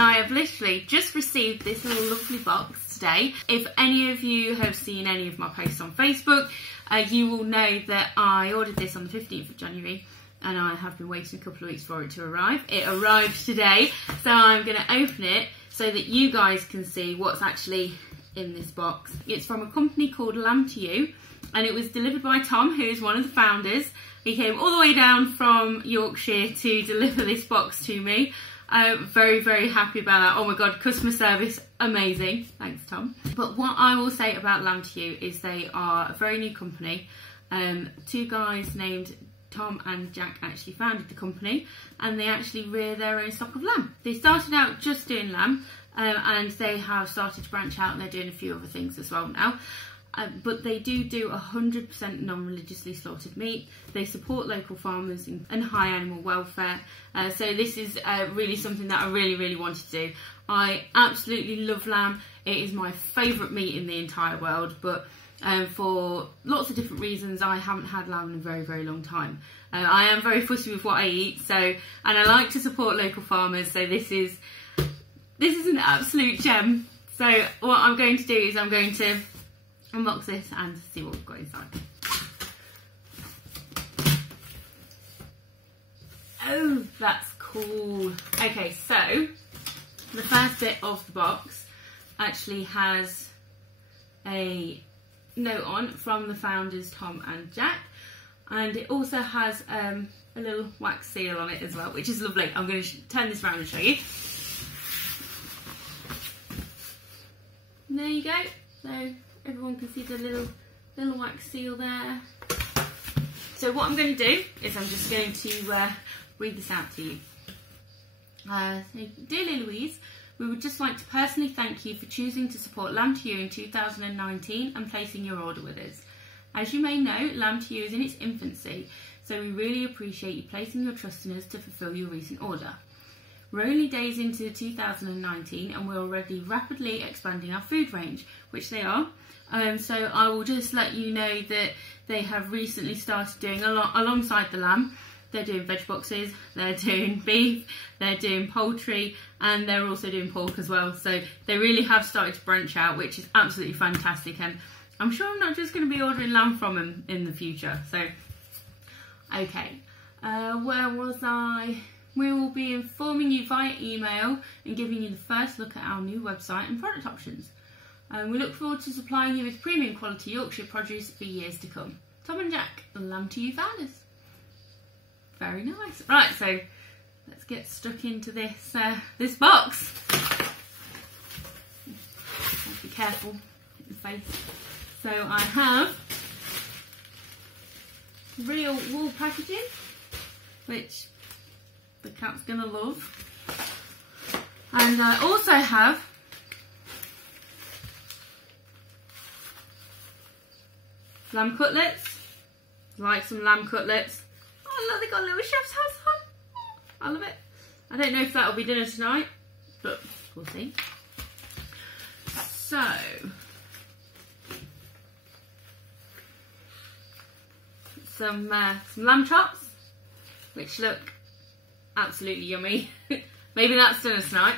I have literally just received this little lovely box today. If any of you have seen any of my posts on Facebook, you will know that I ordered this on the 15th of January and I have been waiting a couple of weeks for it to arrive. It arrived today, so I'm going to open it so that you guys can see what's actually in this box. It's from a company called Lamb to You, and it was delivered by Tom, who is one of the founders. He came all the way down from Yorkshire to deliver this box to me. I'm very, very happy about that. Oh my God, customer service, amazing. Thanks, Tom. But what I will say about Lamb to You is they are a very new company. Two guys named Tom and Jack actually founded the company, and they actually rear their own stock of lamb. They started out just doing lamb, and they have started to branch out and they're doing a few other things as well now. But they do 100% non-religiously slaughtered meat. They support local farmers and high animal welfare. So this is really something that I really, really wanted to do. I absolutely love lamb. It is my favourite meat in the entire world, but for lots of different reasons I haven't had lamb in a very, very long time. I am very fussy with what I eat, and I like to support local farmers, so this is an absolute gem. So what I'm going to do is I'm going to unbox this and see what we've got inside. Oh, that's cool. Okay, so the first bit of the box actually has a note on from the founders Tom and Jack, and it also has a little wax seal on it as well, which is lovely. I'm going to turn this around and show you. And there you go. So everyone can see the little wax seal there. So what I'm going to do is I'm just going to read this out to you. Dear Louise, we would just like to personally thank you for choosing to support Lamb to You in 2019 and placing your order with us. As you may know, Lamb to You is in its infancy, so we really appreciate you placing your trust in us to fulfil your recent order. We're only days into 2019 and we're already rapidly expanding our food range, which they are. So I will just let you know that they have recently started doing alongside the lamb. They're doing veg boxes, they're doing beef, they're doing poultry, and they're also doing pork as well. So they really have started to branch out, which is absolutely fantastic. And I'm sure I'm not just going to be ordering lamb from them in the future. So, okay, where was I? We will be informing you via email and giving you the first look at our new website and product options. We look forward to supplying you with premium quality Yorkshire produce for years to come. Tom and Jack, Lamb to You founders. Very nice. Right, so let's get stuck into this this box. Be careful, hit the face. So I have real wool packaging, which the cat's gonna love, and I also have lamb cutlets. Like some lamb cutlets. Oh look, they got a little chef's house on. I love it. I don't know if that'll be dinner tonight, but we'll see. So some lamb chops, which look absolutely yummy. Maybe that's dinner tonight.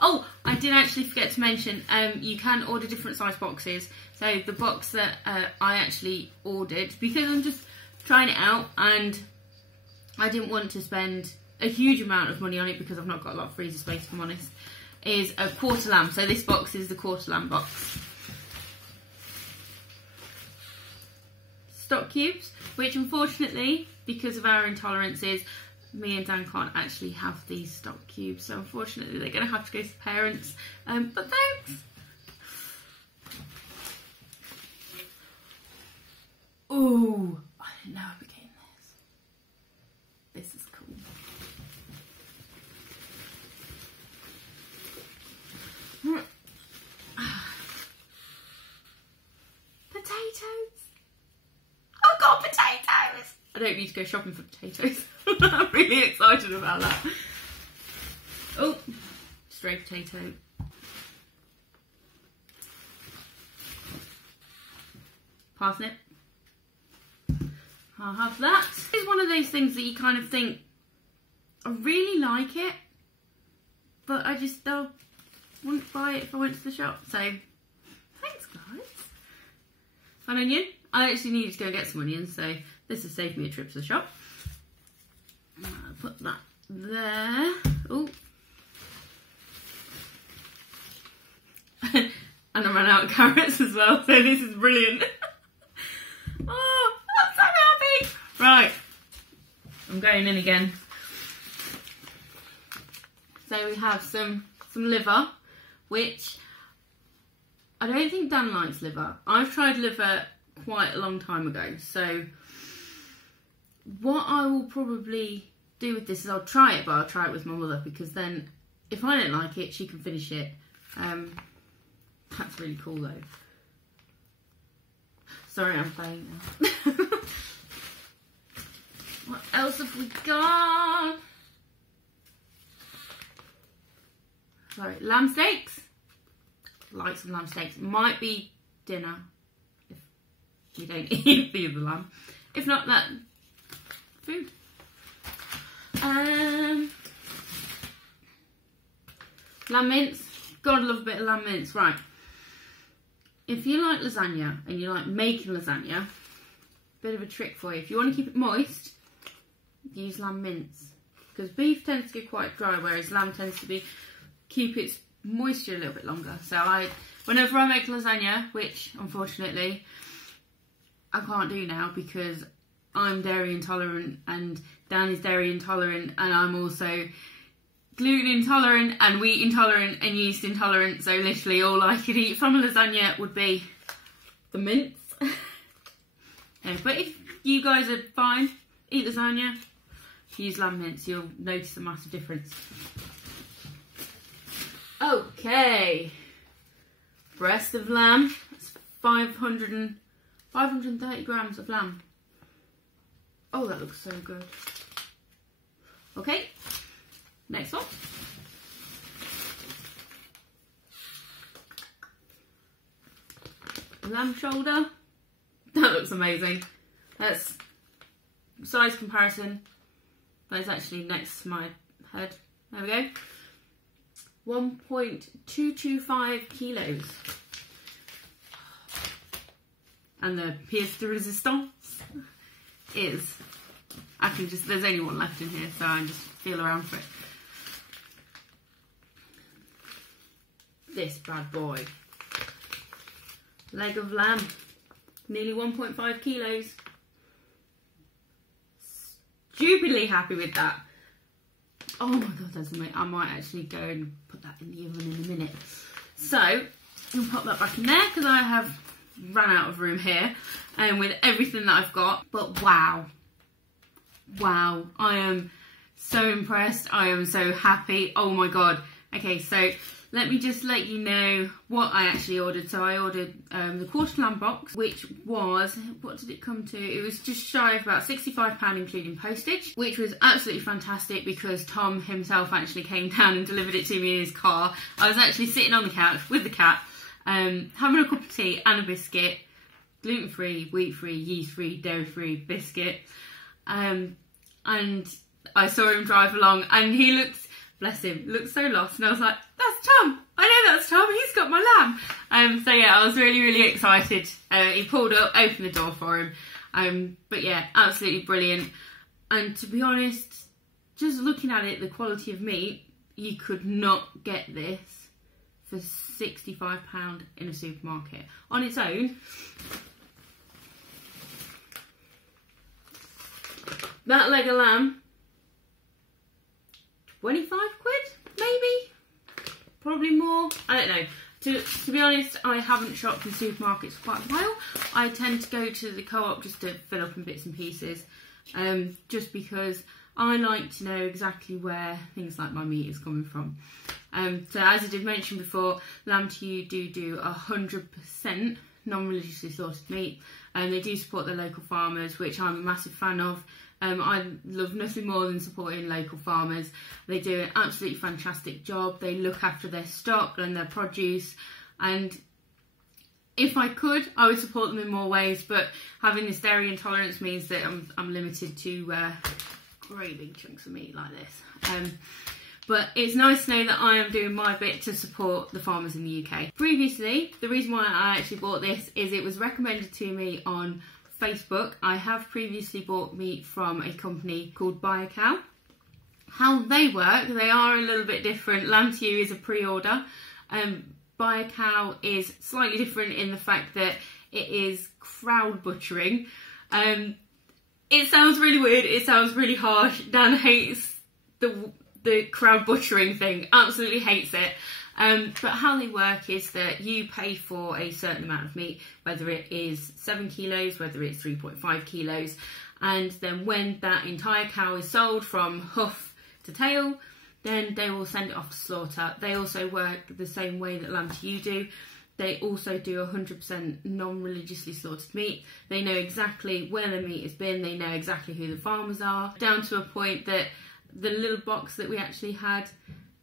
Oh, I did actually forget to mention, you can order different size boxes. So the box that I actually ordered, because I'm just trying it out and I didn't want to spend a huge amount of money on it because I've not got a lot of freezer space, if I'm honest, is a quarter lamb. So this box is the quarter lamb box. Stock cubes, which unfortunately, because of our intolerances, me and Dan can't actually have these stock cubes. So unfortunately they're going to have to go to parents. But thanks. Ooh, I didn't know I'd be getting this. This is cool. Potatoes. I've got potatoes. I don't need to go shopping for potatoes. I'm really excited about that. Oh, stray potato. Parsnip. I'll have that. It's one of those things that you kind of think, I really like it, but I just wouldn't buy it if I went to the shop. So thanks guys. An onion. I actually needed to go get some onions, so this has saved me a trip to the shop. I'll put that there. Oh. And I ran out of carrots as well, so this is brilliant. Oh, I'm so happy. Right, I'm going in again. So we have some liver, which I don't think Dan likes liver. I've tried liver quite a long time ago, so what I will probably do with this is I'll try it, but I'll try it with my mother, because then if I don't like it, she can finish it. That's really cool though. Sorry, I'm playing now. What else have we got? Sorry, lamb steaks. Like some lamb steaks. Might be dinner if we don't eat the other lamb. If not, that food. Lamb mince. Gotta love a bit of lamb mince. Right. If you like lasagna and you like making lasagna, bit of a trick for you. If you want to keep it moist, use lamb mince. Because beef tends to get quite dry, whereas lamb tends to keep its moisture a little bit longer. So whenever I make lasagna, which unfortunately I can't do now because I'm dairy intolerant and Dan is dairy intolerant, and I'm also gluten intolerant and wheat intolerant and yeast intolerant, so literally all I could eat from a lasagna would be the mince. Yeah, but if you guys are fine, eat lasagna, use lamb mince, you'll notice a massive difference. Okay, breast of lamb. That's 530 grams of lamb. Oh, that looks so good. Okay, next one. Lamb shoulder. That looks amazing. That's size comparison. That is actually next to my head. There we go. 1.225 kilos. And the pièce de résistance is, there's only one left in here, so I just feel around for it. This bad boy. Leg of lamb. Nearly 1.5 kilos. Stupidly happy with that. Oh my god, that's amazing. I might actually go and put that in the oven in a minute. So, I'll pop that back in there because I have run out of room here with everything that I've got. But wow. Wow. I am so impressed. I am so happy. Oh my god. Okay, so let me just let you know what I actually ordered. So I ordered the quarter lamb box, which was, what did it come to? It was just shy of about £65 including postage, which was absolutely fantastic because Tom himself actually came down and delivered it to me in his car. I was actually sitting on the couch with the cat, having a cup of tea and a biscuit, gluten-free, wheat-free, yeast-free, dairy-free biscuit. And I saw him drive along and he looked, bless him, looked so lost, and I was like, that's Tom, I know that's Tom, he's got my lamb. So yeah, I was really, really excited. He pulled up, opened the door for him. But yeah, absolutely brilliant. And to be honest, just looking at it, the quality of meat, you could not get this for £65 in a supermarket. On its own, that leg of lamb, 25 quid, maybe? Probably more, I don't know. To be honest, I haven't shopped in supermarkets for quite a while. I tend to go to the Co-op just to fill up in bits and pieces, just because I like to know exactly where things like my meat is coming from. So as I did mention before, Lamb to You do 100% non-religiously sourced meat, and they do support their local farmers, which I'm a massive fan of. I love nothing more than supporting local farmers. They do an absolutely fantastic job. They look after their stock and their produce, and if I could, I would support them in more ways, but having this dairy intolerance means that I'm limited to great big chunks of meat like this. but it's nice to know that I am doing my bit to support the farmers in the UK. Previously, the reason why I actually bought this is it was recommended to me on Facebook. I have previously bought meat from a company called Buy a Cow. How they work, they are a little bit different. Lamb to You is a pre-order. Buy a Cow is slightly different in the fact that it is crowd butchering. It sounds really weird, it sounds really harsh. Dan hates the crowd butchering thing, absolutely hates it. But how they work is that you pay for a certain amount of meat, whether it is 7 kilos, whether it's 3.5 kilos, and then when that entire cow is sold from hoof to tail, then they will send it off to slaughter. They also work the same way that Lamb to You do. They also do 100% non-religiously slaughtered meat. They know exactly where the meat has been, they know exactly who the farmers are, down to a point that the little box that we actually had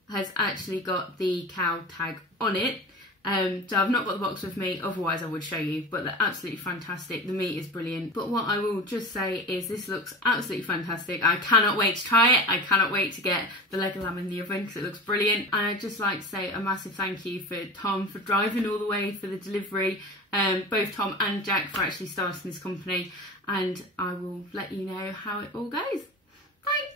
has actually got the cow tag on it. So I've not got the box with me, otherwise I would show you, but they're absolutely fantastic. The meat is brilliant. But what I will just say is this looks absolutely fantastic. I cannot wait to try it. I cannot wait to get the leg of lamb in the oven because it looks brilliant. And I'd just like to say a massive thank you for Tom for driving all the way for the delivery. Both Tom and Jack for actually starting this company. And I will let you know how it all goes. Thanks.